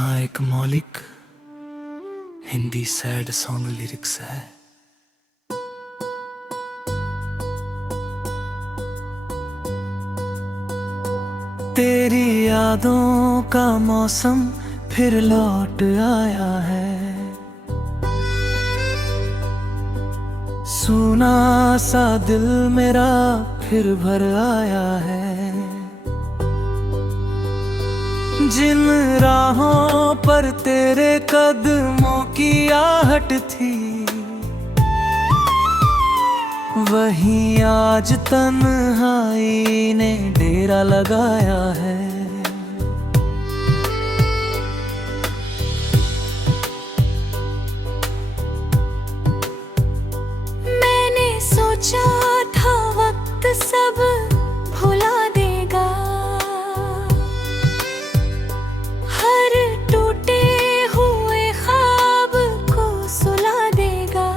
यहाँ एक मौलिक हिंदी सैड सॉन्ग लिरिक्स है। तेरी यादों का मौसम फिर लौट आया है, सूना सा दिल मेरा फिर भर आया है। जिन राहों पर तेरे कदमों की आहट थी, वहीं आज तन्हाई ने डेरा लगाया है। मैंने सोचा था वक्त सब भुला देगा, हर टूटे हुए ख्वाब को सुला देगा।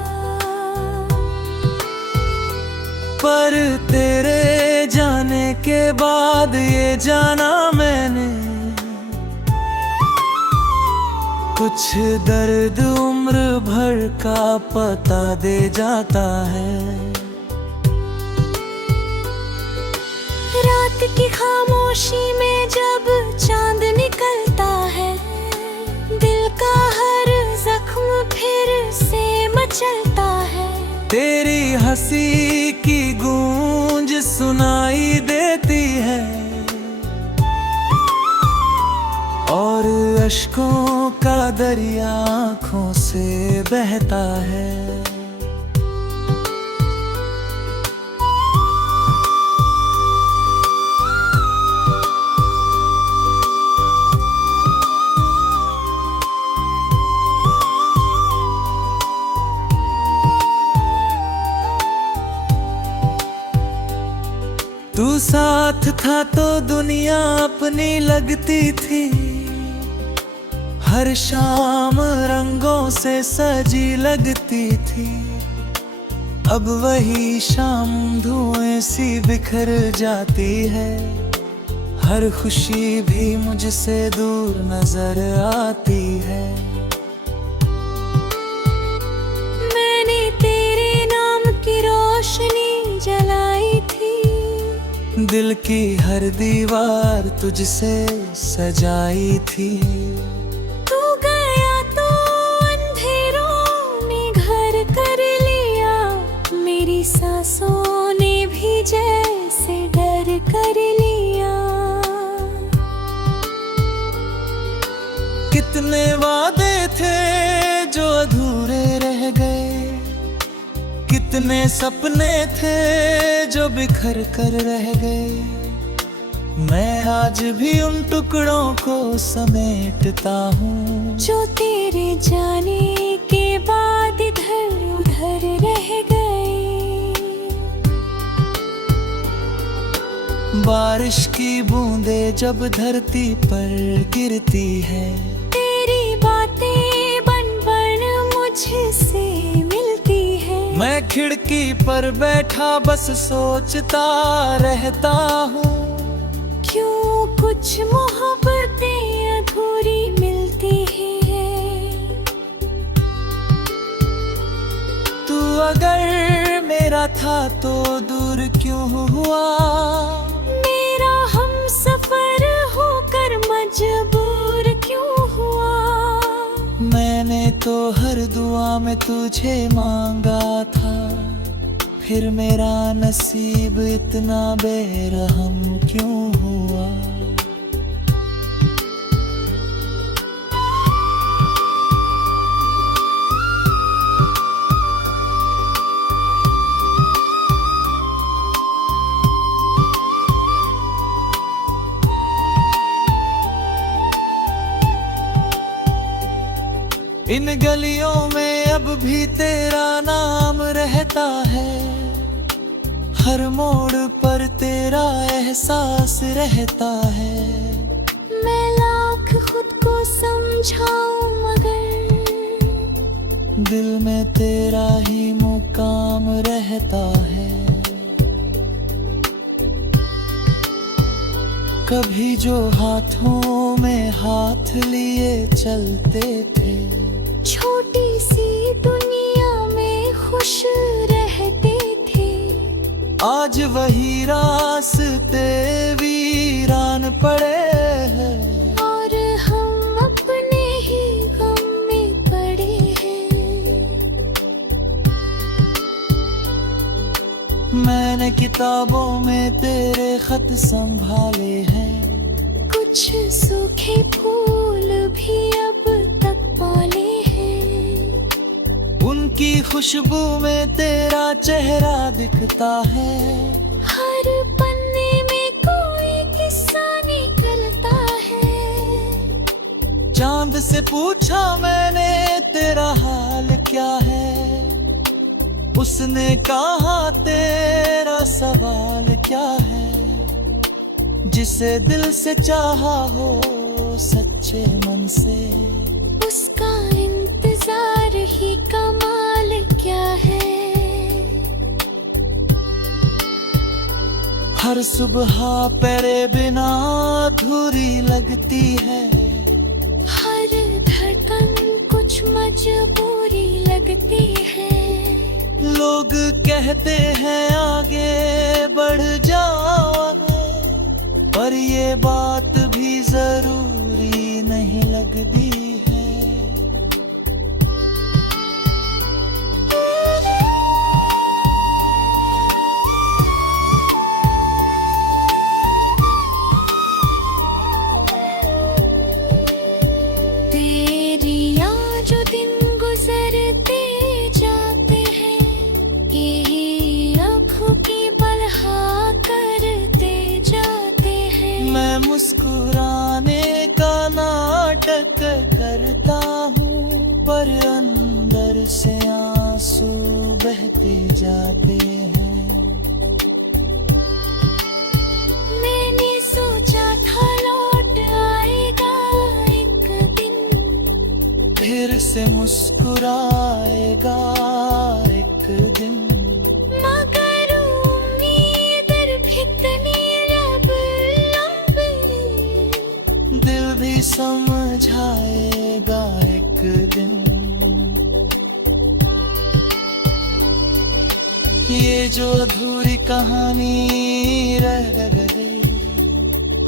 पर तेरे जाने के बाद ये जाना मैंने, कुछ दर्द उम्र भर का पता दे जाता है। रात की खामोशी में जब चांद निकलता है, दिल का हर जख्म फिर से मचलता है। तेरी हंसी की गूंज सुनाई देती है और अश्कों का दरिया आँखों से बहता है। तू साथ था तो दुनिया अपनी लगती थी, हर शाम रंगों से सजी लगती थी। अब वही शाम धुएं सी बिखर जाती है, हर खुशी भी मुझसे दूर नजर आती है। मैंने तेरे नाम की रोशनी जलाई थी, दिल की हर दीवार तुझसे सजाई थी। तू गया तो अंधेरों ने घर कर लिया, मेरी सांसों ने भी जैसे डर कर लिया। कितने वादे थे जो अधूरे रह गए, कितने सपने थे जो बिखर कर रह गए। मैं आज भी उन टुकड़ों को समेटता हूँ जो तेरे जाने के बाद इधर उधर रह गए। बारिश की बूंदें जब धरती पर गिरती है, तेरी बातें बन बन मुझसे मिलती है। मैं खिड़की पर बैठा बस सोचता रहता हूँ, क्यों कुछ मोहब्बतें अधूरी मिलती हैं। तू अगर मेरा था तो दूर क्यों हुआ, मेरा हम सफर होकर मजबूर क्यों हुआ। मैंने तो हर दुआ में तुझे मांगा था, फिर मेरा नसीब इतना बेरहम क्यों हुआ। इन गलियों में अब भी तेरा नाम रहता है, हर मोड़ पर तेरा एहसास रहता है। मैं लाख खुद को समझाऊं मगर दिल में तेरा ही मुकाम रहता है। कभी जो हाथों रातों में हाथ लिए चलते थे। छोटी सी दुनिया में खुश रहते थे। आज वही रास्ते वीरान पड़े हैं और हम अपने ही गम में पड़े हैं। मैंने किताबों में तेरे खत संभाले हैं। कुछ सूखे फूल भी अब तक पाले हैं। उनकी खुशबू में तेरा चेहरा दिखता है। हर पन्ने में कोई किस्सा निकलता है। चांद से पूछा मैंने तेरा हाल क्या है। उसने कहा तेरा सवाल क्या है। जिसे दिल से चाहा हो सच्चे मन से, उसका इंतजार ही कमाल क्या है। हर सुबह तेरे बिना अधूरी लगती है। हर धड़कन कुछ मजबूरी लगती है। लोग कहते हैं आगे बढ़ जाओ, पर ये बात भी जरूरी नहीं लगती है। तेरी याद जो दिन गुजरते जाते हैं, यही आँखों की बलहा करते जाते हैं। मैं मुस्कुराने का नाटक करता हूँ, पर अंदर से आंसू बहते जाते हैं। मैंने सोचा था लौट आएगा एक दिन, फिर से मुस्कुराएगा एक दिन। मगर उम्मीद कितनी रब लंबी, दिल भी समझाएगा एक दिन। ये जो अधूरी कहानी रह गई,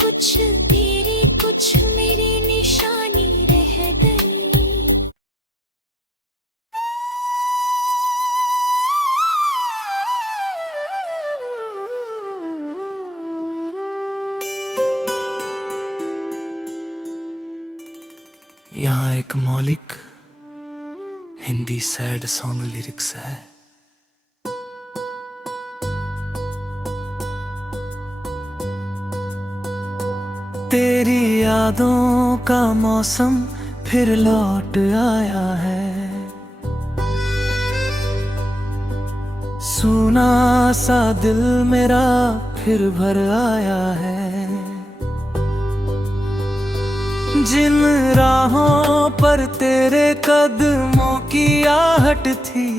कुछ तेरी कुछ मेरी निशानी रह गई। यहाँ एक मौलिक हिंदी सैड सॉन्ग लिरिक्स है। तेरी यादों का मौसम फिर लौट आया है। सूना सा दिल मेरा फिर भर आया है। जिन राहों पर तेरे कदमों की आहट थी,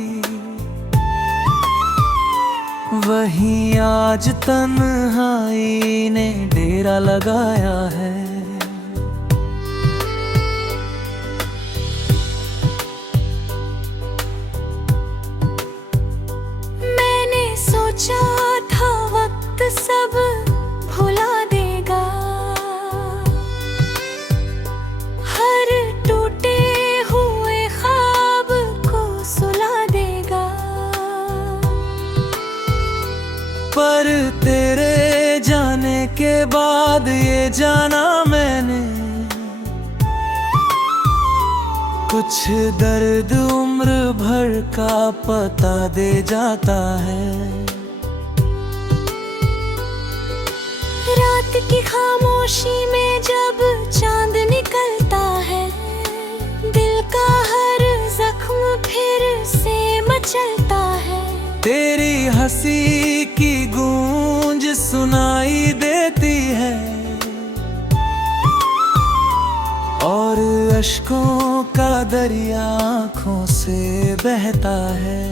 वहीं आज तन्हाई ने डेरा लगाया है। मैंने सोचा था वक्त सब भुला देगा, हर टूटे हुए ख्वाब को सुला देगा। पर तेरे जाने के बाद ये जाना मैंने, कुछ दर्द उम्र भर का पता दे जाता है। रात की खामोशी में जब चांद निकलता है, दिल का हर जख्म फिर से मचलता है। तेरी हंसी की गूंज सुनाई देती है, और अश्कों का दरिया आँखों से बहता है।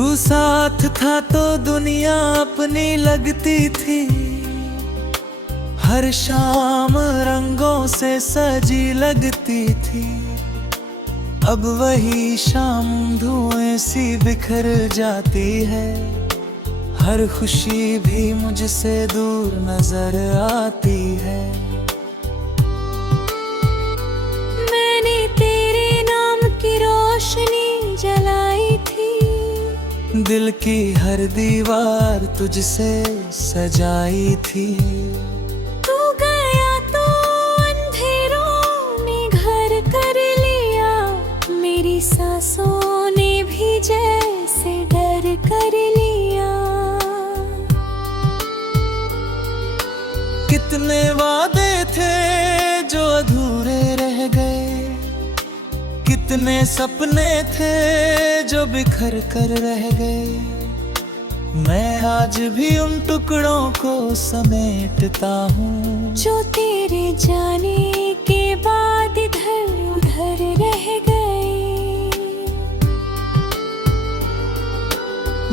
तू साथ था तो दुनिया अपनी लगती थी, हर शाम रंगों से सजी लगती थी। अब वही शाम धुएं सी बिखर जाती है, हर खुशी भी मुझसे दूर नजर आती है। मैंने तेरे नाम की रोशनी जलाई थी, दिल की हर दीवार तुझसे सजाई थी। तू गया तो अंधेरों ने घर कर लिया, मेरी सांसों ने भी जैसे डर कर लिया। कितने वादे थे जो अधूरे रह गए, कितने सपने थे जो बिखर कर रह गए। मैं आज भी उन टुकड़ों को समेटता हूँ जो तेरे जाने के बाद इधर उधर रह गए।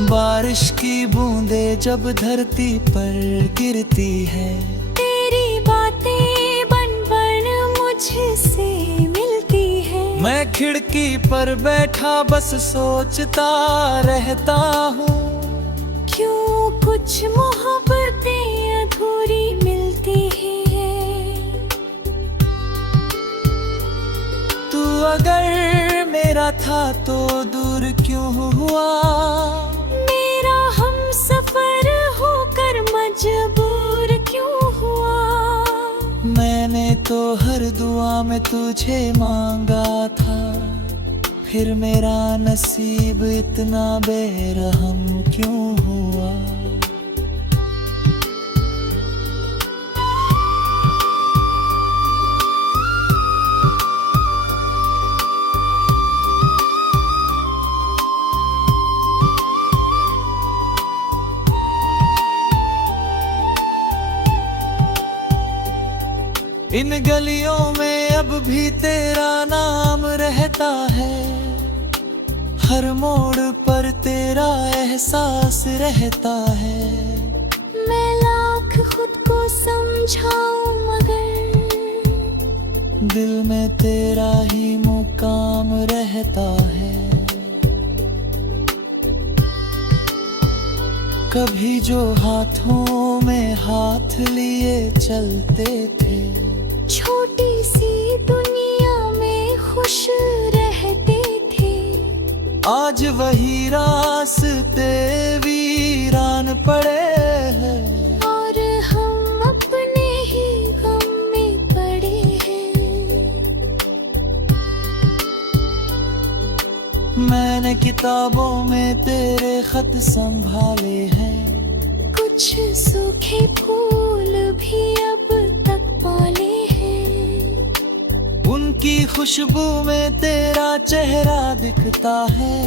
बारिश की बूंदें जब धरती पर गिरती है, तेरी बातें बन बन मुझसे मिलती है। मैं खिड़की पर बैठा बस सोचता रहता हूँ, क्यों कुछ मोहब्बतें अधूरी मिलती हैं। तू अगर मेरा था तो दूर क्यों हुआ, मेरा हम सफर होकर मजबूर क्यों हुआ। मैंने तो हर दुआ में तुझे मांगा था, फिर मेरा नसीब इतना बेरहम क्यों हुआ। इन गलियों में अब भी तेरा नाम रहता है, हर मोड़ पर तेरा एहसास रहता है। मैं लाख खुद को समझाऊं मगर दिल में तेरा ही मुकाम रहता है। कभी जो हाथों में हाथ लिए चलते थे, छोटी सी दुनिया में खुश रहते थे। आज वही रास्ते वीरान पड़े हैं, और हम अपने ही गम में पड़े हैं। मैंने किताबों में तेरे खत संभाले हैं, कुछ सूखे फूल भी अब तक पाले हैं। उनकी खुशबू में तेरा चेहरा दिखता है,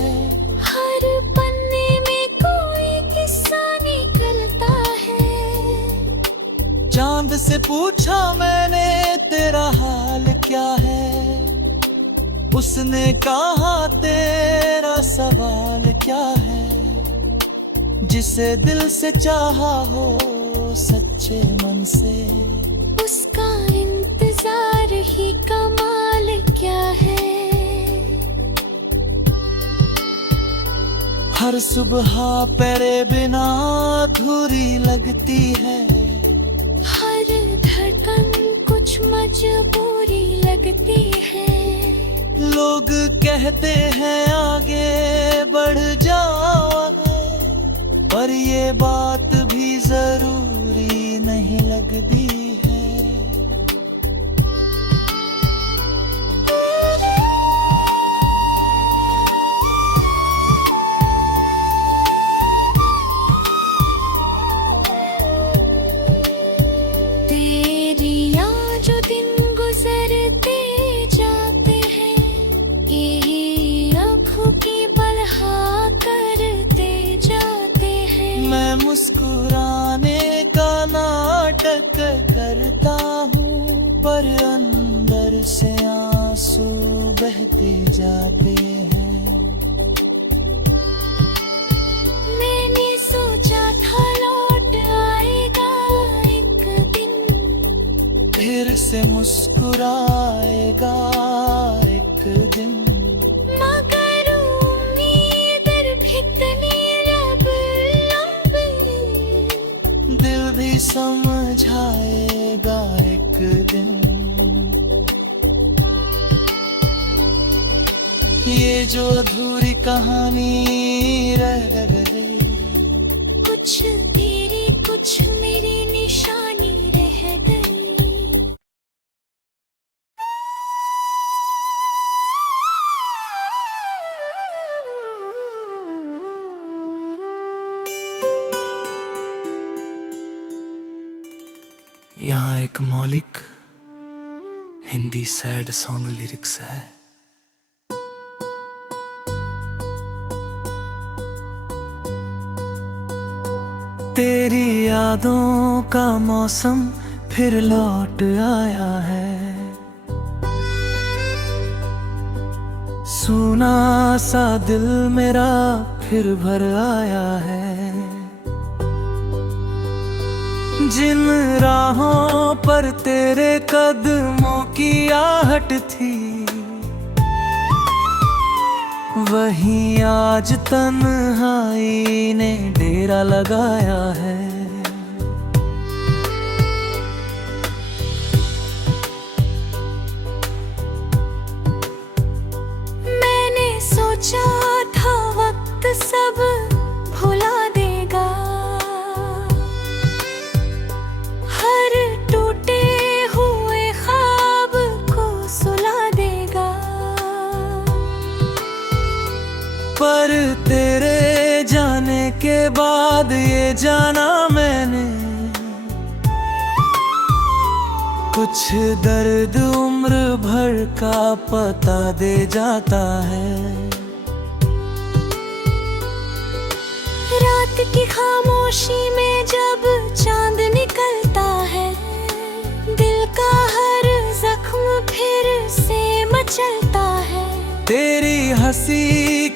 हर पन्ने में कोई किस्सा निकलता है। चांद से पूछा मैंने तेरा हाल क्या है, उसने कहा तेरा सवाल क्या है। जिसे दिल से चाहा हो सच्चे मन से, उसका इंतजार ही कमाल क्या है। हर सुबह तेरे बिना अधूरी लगती है, हर धड़कन कुछ मजबूरी लगती है। लोग कहते हैं आगे बढ़ जाओ, पर ये बात भी जरूरी नहीं लगती है। तेरी याद जो दिन गुजरते जाते हैं, ये आँखों की बलहा करते जाते हैं। मैं मुस्कुराने का नाटक करता हूँ, पर अंदर से आंसू बहते जाते हैं। फिर से मुस्कुराएगा एक दिन। मगर उम्मीद कितनी रब लंबी, दिल भी समझाएगा एक दिन। ये जो अधूरी कहानी रह गई, कुछ तेरी कुछ मेरी निशानी रह गई। यहाँ एक मौलिक हिंदी सैड सॉन्ग लिरिक्स है। तेरी यादों का मौसम फिर लौट आया है, सूना सा दिल मेरा फिर भर आया है। जिन राहों पर तेरे कदमों की आहट थी, वहीं आज तन्हाई ने डेरा लगाया है। मैंने सोचा था वक्त सब भुला देगा, हर टूटे हुए ख्वाब को सुला देगा। पर तेरे जाने के बाद ये जाना मैंने, कुछ दर्द उम्र भर का पता दे जाता है। रात की खामोशी में जब चांद निकलता है, दिल का हर जख्म फिर से मचलता है। तेरी हंसी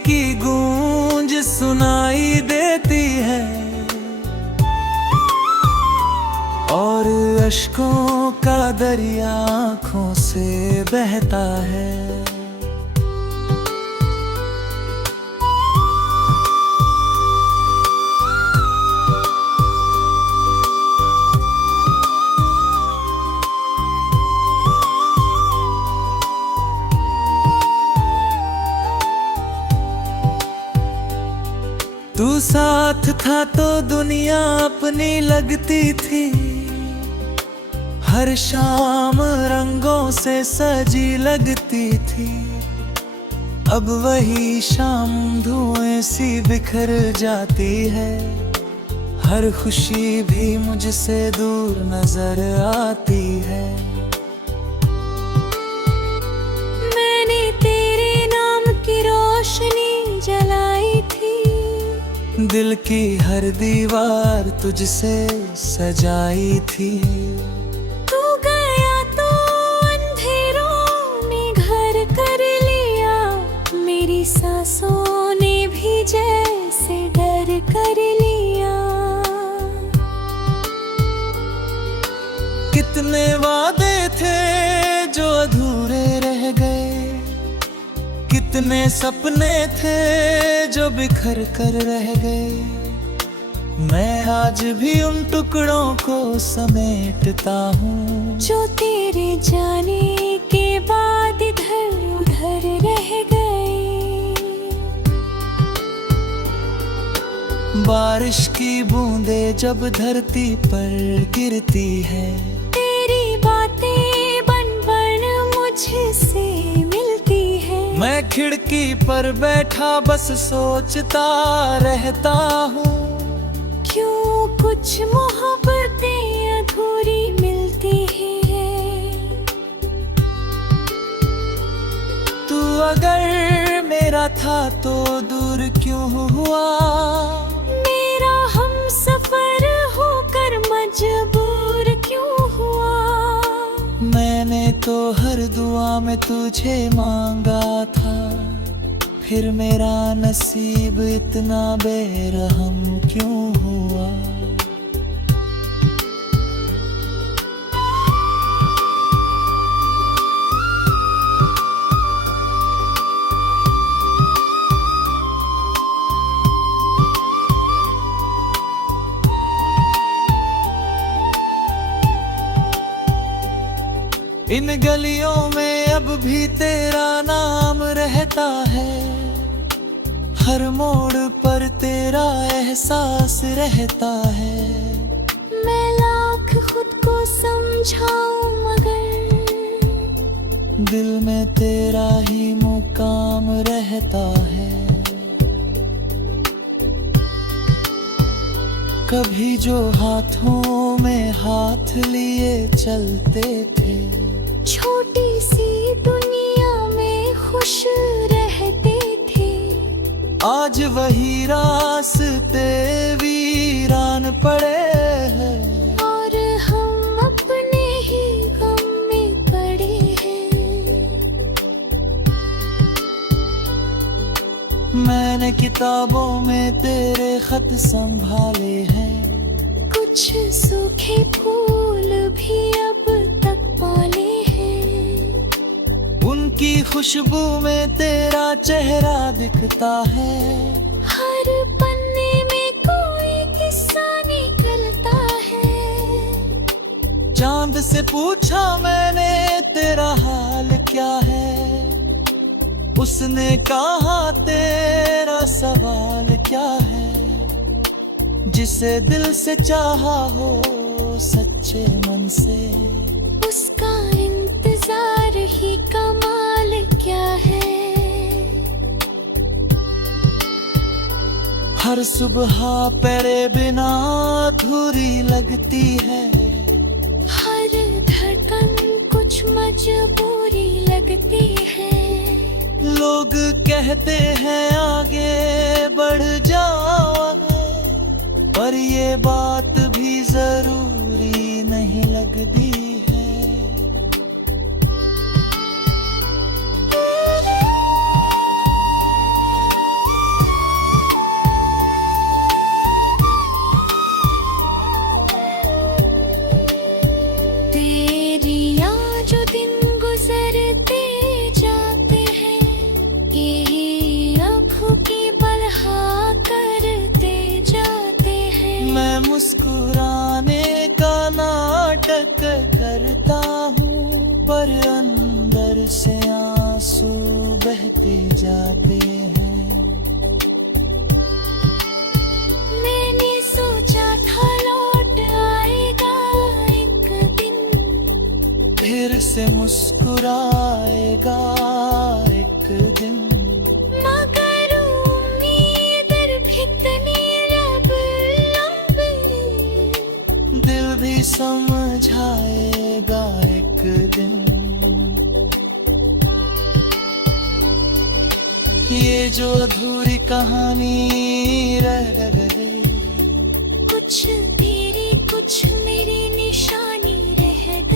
की गूंज सुनाई देती है, और अश्कों का दरिया आँखों से बहता है। तू साथ था तो दुनिया अपनी लगती थी, हर शाम रंगों से सजी लगती थी। अब वही शाम धुएं सी बिखर जाती है, हर खुशी भी मुझसे दूर नजर आती है। मैंने तेरे नाम की रोशनी जलाई थी, दिल की हर दीवार तुझसे सजाई थी। तू गया तो अंधेरों ने घर कर लिया, मेरी सांसों ने भी जैसे डर कर लिया। कितने वादे थे जो अधूरे रह गए, कितने सपने थे जो बिखर कर रह गए। मैं आज भी उन टुकड़ों को समेटता हूँ, जो तेरे जाने के बाद इधर उधर रह गए। बारिश की बूंदें जब धरती पर गिरती है, तेरी बातें बन बन मुझसे मिलती है। मैं खिड़की पर बैठा बस सोचता रहता हूँ, क्यों कुछ मोहब्बतें अधूरी मिलती हैं। तू अगर मेरा था तो दूर क्यों हुआ, मेरा हम सफर होकर मजबूर क्यों हुआ। मैंने तो हर दुआ में तुझे मांगा था, फिर मेरा नसीब इतना बेरहम क्यों हुआ। इन गलियों में अब भी तेरा नाम रहता है, हर मोड़ पर तेरा एहसास रहता है। मैं लाख खुद को समझाऊं मगर दिल में तेरा ही मुकाम रहता है। कभी जो हाथों में हाथ लिए चलते थे, छोटी सी दुनिया में खुश रहते थे, आज वही रास्ते वीरान पड़े हैं। और हम अपने ही गम में पड़े हैं। मैंने किताबों में तेरे खत संभाले हैं, कुछ सूखे फूल भी अब तक पाले हैं। उनकी खुशबू में तेरा चेहरा दिखता है। हर पन्ने में कोई किस्सा निकलता है। चांद से पूछा मैंने तेरा हाल क्या है, उसने कहा तेरा सवाल क्या है। जिसे दिल से चाहा हो सच्चे मन से, उसका इंतजार ही कमाल क्या है। हर सुबह तेरे बिना अधूरी लगती है, हर धड़कन कुछ मजबूरी लगती है। लोग कहते हैं आगे बढ़ जाओ, पर ये बात भी जरूरी नहीं लगती है। तेरी याद जो दिन गुजरते जाते हैं, ये आँखों की बलहा करते जाते हैं। मैं मुस्कुराने का नाटक करता हूँ, पर अंदर से आंसू बहते जाते हैं। मैंने सोचा था लौट आएगा एक दिन, फिर से मुस्कुराएगा एक दिन। मगर उम्मीद कितनी रब लंबी, दिल भी समझाएगा एक दिन। ये जो अधूरी कहानी रह गई, कुछ तेरी कुछ मेरी निशानी रह गई।